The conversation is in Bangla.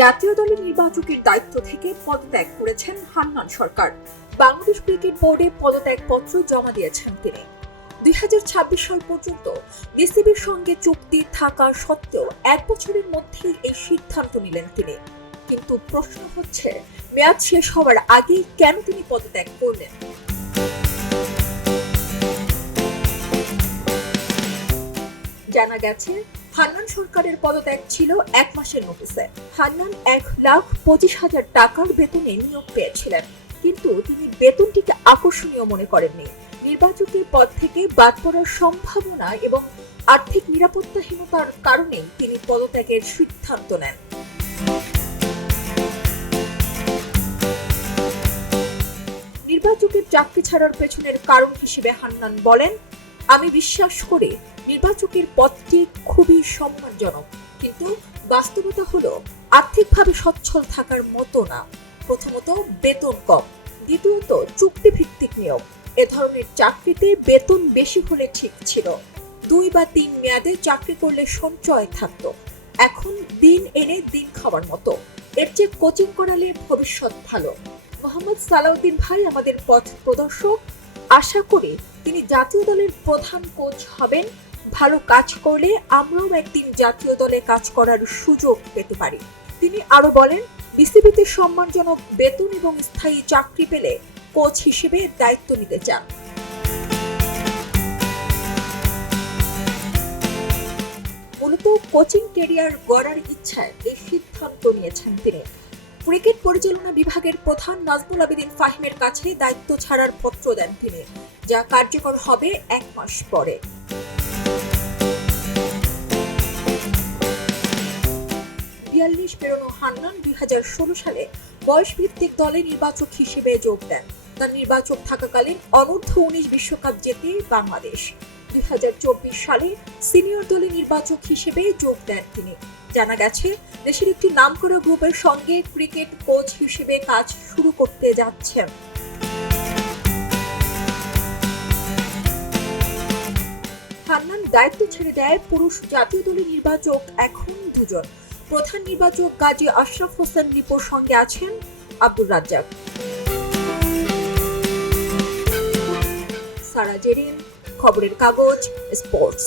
জাতীয় দলের নির্বাচকের দায়িত্ব থেকে পদত্যাগ করেছেন হান্নান সরকার। বাংলাদেশ ক্রিকেট বোর্ডে পদত্যাগপত্র জমা দিয়েছেন তিনি। দুই হাজার ছাব্বিশ সাল পর্যন্ত বিসিবির সঙ্গে চুক্তি থাকা সত্ত্বেও এক বছরের মধ্যেই এই সিদ্ধান্ত নিলেন তিনি। কিন্তু প্রশ্ন হচ্ছে, মেয়াদ শেষ হওয়ার আগেই কেন তিনি পদত্যাগ করলেন? জানা গেছে হান্নান সরকারের পদত্যাগ ছিল এক মাসের নোটিসে হান্নান এক লাখ পঁচিশ হাজার টাকার বেতনে নিয়োগ পেয়েছিলেন। কিন্তু তিনি বেতনটিকে আকর্ষণীয় মনে করেননি। নির্বাচকের পদ থেকে বাদ পড়ার সম্ভাবনা এবং আর্থিক নিরাপত্তাহীনতার কারণে তিনি পদত্যাগের সিদ্ধান্ত নেন। নির্বাচকের চাকরি ছাড়ার পেছনের কারণ হিসেবে হান্নান বলেন আমি বিশ্বাস করি নির্বাচকের পদটি খুবই সম্মানজনক। কিন্তু বাস্তবতা হলো, আর্থিকভাবে সচ্ছল থাকার মতো না। প্রথমত, বেতন কম। দ্বিতীয়ত, চুক্তিভিত্তিক নিয়োগ এ ধরনের চাকরিতে বেতন বেশি হলে ঠিক ছিল। দুই বা তিন মেয়াদে চাকরি করলে সঞ্চয় থাকতো। এখন দিন এনে দিন খাওয়ার মতো। এর চেয়ে কোচিং করালে ভবিষ্যৎ ভালো। মোহাম্মদ সালাউদ্দিন ভাই আমাদের পথ প্রদর্শক। আশা করি তিনি জাতীয় দলের প্রধান কোচ হবেন। ভালো কাজ করলে আমরাও একদিন জাতীয় দলে কাজ করার সুযোগ পেতে পারি। তিনি আরও বলেন, বিসিবিতে সম্মানজনক বেতন এবং স্থায়ী চাকরি পেলে কোচ হিসেবে দায়িত্ব নিতে চান। মূলত কোচিং কেরিয়ার গড়ার ইচ্ছায় এই সিদ্ধান্ত নিয়েছেন তিনি। ক্রিকেট পরিচালনা বিভাগের প্রধান নাজমুল আবেদিন ফাহিমের কাছে দায়িত্ব ছাড়ার পত্র দেন তিনি, যা কার্যকর হবে এক মাস পরে। বিয়াল্লিশ পেরোনো হান্নান দুই সালে বয়সভিত্তিক দলে নির্বাচক হিসেবে যোগ দেন। তার নির্বাচক থাকাকালীন অনূর্ধ্ব উনিশ বিশ্বকাপ জেতে বাংলাদেশ। দুই হাজার চব্বিশ সালে সিনিয়র দলে নির্বাচক হিসেবে যোগ দেন তিনি। জানা গেছে, দেশের একটি নামকরা গ্রুপের সঙ্গে ক্রিকেট কোচ হিসেবে কাজ শুরু করতে যাচ্ছেন। হান্নান দায়িত্ব ছেড়ে দেয় পুরুষ জাতীয় দলের নির্বাচক এখন দুজন। প্রধান নির্বাচক কাজী আশরাফ হোসেন লিপোর সঙ্গে আছেন আব্দুর রাজ্জাক। সারা জেরিন, খবরের কাগজ, স্পোর্টস।